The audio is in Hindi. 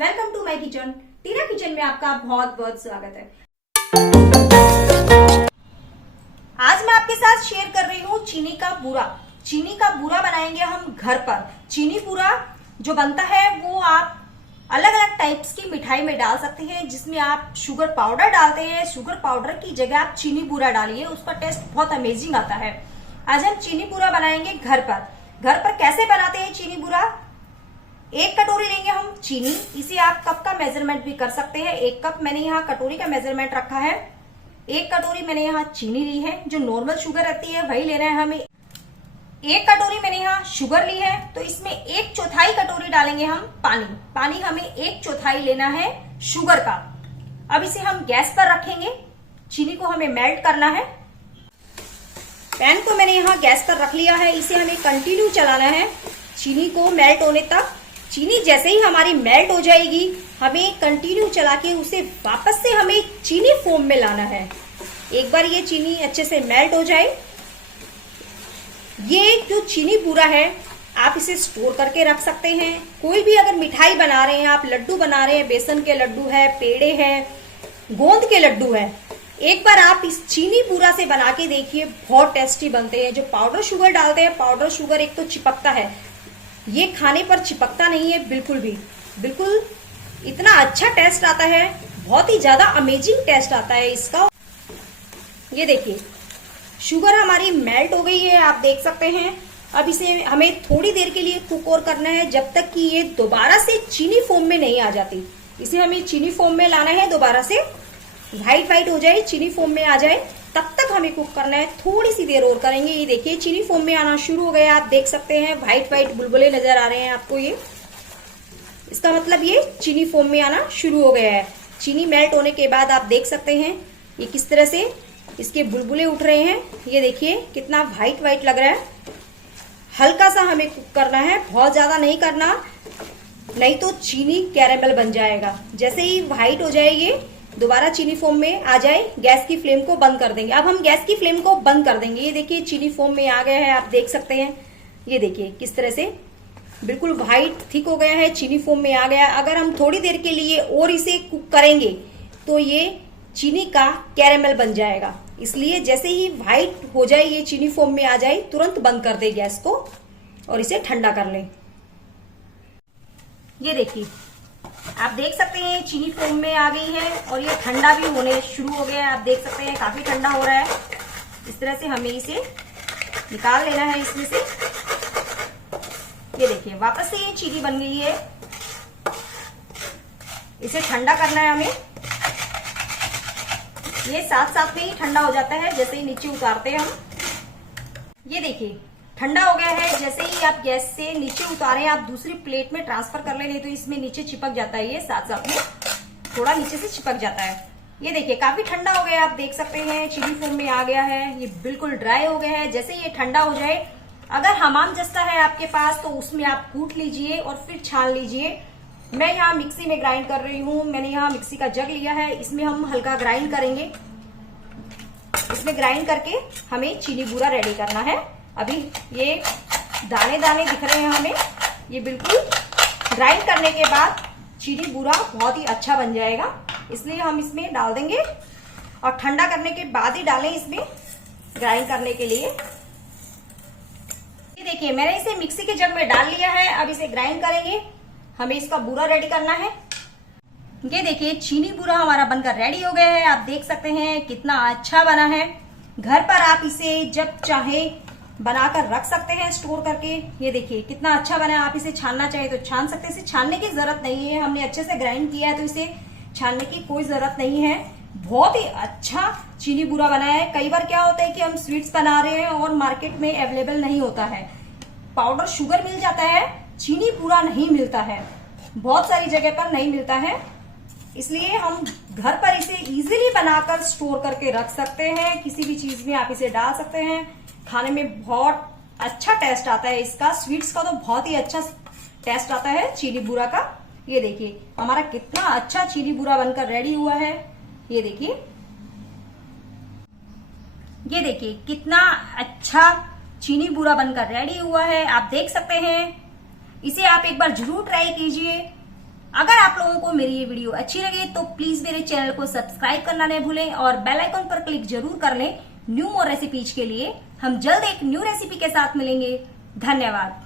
Welcome to my kitchen. Tina kitchen में आपका बहुत बहुत स्वागत है। आज मैं आपके साथ शेयर कर रही हूँ चीनी का बूरा। चीनी का बूरा बनाएंगे हम घर पर। चीनी बूरा जो बनता है वो आप अलग अलग टाइप्स की मिठाई में डाल सकते हैं, जिसमें आप शुगर पाउडर डालते हैं। शुगर पाउडर की जगह आप चीनी बूरा डालिए, उसका टेस्ट बहुत अमेजिंग आता है। आज हम चीनी बूरा बनाएंगे घर पर। घर पर कैसे बनाते हैं चीनी बूरा? 1 कटोरी लेंगे हम चीनी। इसे आप कप का मेजरमेंट भी कर सकते हैं। 1 कप मैंने यहाँ कटोरी का मेजरमेंट रखा है। 1 कटोरी मैंने यहाँ चीनी ली है, जो नॉर्मल शुगर रहती है वही लेना है हमें। 1 कटोरी मैंने यहाँ शुगर ली है, तो इसमें 1/4 कटोरी डालेंगे हम पानी। पानी हमें 1/4 लेना है शुगर का। अब इसे हम गैस पर रखेंगे। चीनी को हमें मेल्ट करना है। पैन को मैंने यहाँ गैस पर रख लिया है। इसे हमें कंटिन्यू चलाना है चीनी को मेल्ट होने तक। चीनी जैसे ही हमारी मेल्ट हो जाएगी, हमें कंटिन्यू चला के उसे वापस से हमें चीनी फोम में लाना है। एक बार ये चीनी अच्छे से मेल्ट हो जाए, ये जो चीनी बूरा है आप इसे स्टोर करके रख सकते हैं। कोई भी अगर मिठाई बना रहे हैं, आप लड्डू बना रहे हैं, बेसन के लड्डू है, पेड़े हैं, गोंद के लड्डू है, एक बार आप इस चीनी बूरा से बना के देखिए, बहुत टेस्टी बनते हैं। जो पाउडर शुगर डालते हैं, पाउडर शुगर एक तो चिपकता है, ये खाने पर चिपकता नहीं है बिल्कुल भी। बिल्कुल इतना अच्छा टेस्ट आता है, बहुत ही ज्यादा अमेजिंग टेस्ट आता है इसका। ये देखिए शुगर हमारी मेल्ट हो गई है, आप देख सकते हैं। अब इसे हमें थोड़ी देर के लिए कुक और करना है, जब तक कि ये दोबारा से चीनी फोम में नहीं आ जाती। इसे हमें चीनी फोम में लाना है, दोबारा से व्हाइट हो जाए, चीनी फोम में आ जाए, तब तक हमें कुक करना है। थोड़ी सी देर और करेंगे। ये देखिए चीनी फोम में आना शुरू हो गया, आप देख सकते हैं व्हाइट बुलबुले नजर आ रहे हैं आपको। ये इसका मतलब ये चीनी फोम में आना शुरू हो गया है। चीनी मेल्ट होने के बाद आप देख सकते हैं ये किस तरह से इसके बुलबुले उठ रहे हैं। ये देखिए कितना व्हाइट लग रहा है। हल्का सा हमें कुक करना है, बहुत ज्यादा नहीं करना, नहीं तो चीनी कैरेमल बन जाएगा। जैसे ही व्हाइट हो जाए, ये दोबारा चीनी फोम में आ जाए, गैस की फ्लेम को बंद कर देंगे। अब हम गैस की फ्लेम को बंद कर देंगे। ये देखिए चीनी फोम में आ गया है, आप देख सकते हैं। ये देखिए किस तरह से बिल्कुल व्हाइट थिक हो गया है, चीनी फोम में आ गया। अगर हम थोड़ी देर के लिए और इसे कुक करेंगे तो ये चीनी का कैरेमल बन जाएगा। इसलिए जैसे ही व्हाइट हो जाए, ये चीनी फोम में आ जाए, तुरंत बंद कर दे गैस को और इसे ठंडा कर लें। ये देखिए आप देख सकते हैं चीनी फोम में आ गई है और ये ठंडा भी होने शुरू हो गया है। आप देख सकते हैं काफी ठंडा हो रहा है। इस तरह से हमें इसे निकाल लेना है इसमें से। ये देखिए वापस से ये चीनी बन गई है। इसे ठंडा करना है हमें। ये साथ में ही ठंडा हो जाता है जैसे ही नीचे उतारते हैं हम। ये देखिए ठंडा हो गया है। जैसे ही आप गैस से नीचे उतारे, आप दूसरी प्लेट में ट्रांसफर कर ले, नहीं तो इसमें नीचे चिपक जाता है। ये साथ में थोड़ा नीचे से चिपक जाता है। ये देखिए काफी ठंडा हो गया, आप देख सकते हैं चीनी फोम में आ गया है। ये बिल्कुल ड्राई हो गया है। जैसे ये ठंडा हो जाए, अगर हमाम जस्ता है आपके पास तो उसमें आप कूट लीजिए और फिर छान लीजिए। मैं यहाँ मिक्सी में ग्राइंड कर रही हूँ। मैंने यहाँ मिक्सी का जग लिया है, इसमें हम हल्का ग्राइंड करेंगे। इसमें ग्राइंड करके हमें चीनी बूरा रेडी करना है। अभी ये दाने दिख रहे हैं हमें। ये बिल्कुल ग्राइंड करने के बाद चीनी बूरा बहुत ही अच्छा बन जाएगा, इसलिए हम इसमें डाल देंगे और ठंडा करने के बाद ही डालें इसमें ग्राइंड करने के लिए। ये देखिए मैंने इसे मिक्सी के जग में डाल लिया है। अब इसे ग्राइंड करेंगे, हमें इसका बूरा रेडी करना है। ये देखिए चीनी बूरा हमारा बनकर रेडी हो गया है। आप देख सकते हैं कितना अच्छा बना है। घर पर आप इसे जब चाहे बनाकर रख सकते हैं स्टोर करके। ये देखिए कितना अच्छा बना है। आप इसे छानना चाहे तो छान सकते हैं। इसे छानने की जरूरत नहीं है, हमने अच्छे से ग्राइंड किया है तो इसे छानने की कोई जरूरत नहीं है। बहुत ही अच्छा चीनी बूरा बना है। कई बार क्या होता है कि हम स्वीट्स बना रहे हैं और मार्केट में अवेलेबल नहीं होता है। पाउडर शुगर मिल जाता है, चीनी बूरा नहीं मिलता है, बहुत सारी जगह पर नहीं मिलता है। इसलिए हम घर पर इसे इजीली बनाकर स्टोर करके रख सकते हैं। किसी भी चीज में आप इसे डाल सकते हैं। खाने में बहुत अच्छा टेस्ट आता है इसका। स्वीट्स का तो बहुत ही अच्छा टेस्ट आता है चीनी बूरा का। ये देखिए हमारा कितना अच्छा चीनी बूरा बनकर रेडी हुआ है। ये देखिए कितना अच्छा चीनी बूरा बनकर रेडी हुआ है। आप देख सकते हैं। इसे आप एक बार जरूर ट्राई कीजिए। अगर आप लोगों को मेरी ये वीडियो अच्छी लगे तो प्लीज मेरे चैनल को सब्सक्राइब करना नहीं भूलें और बेल आइकन पर क्लिक जरूर कर लें न्यू मोर रेसिपीज के लिए। हम जल्द एक न्यू रेसिपी के साथ मिलेंगे। धन्यवाद।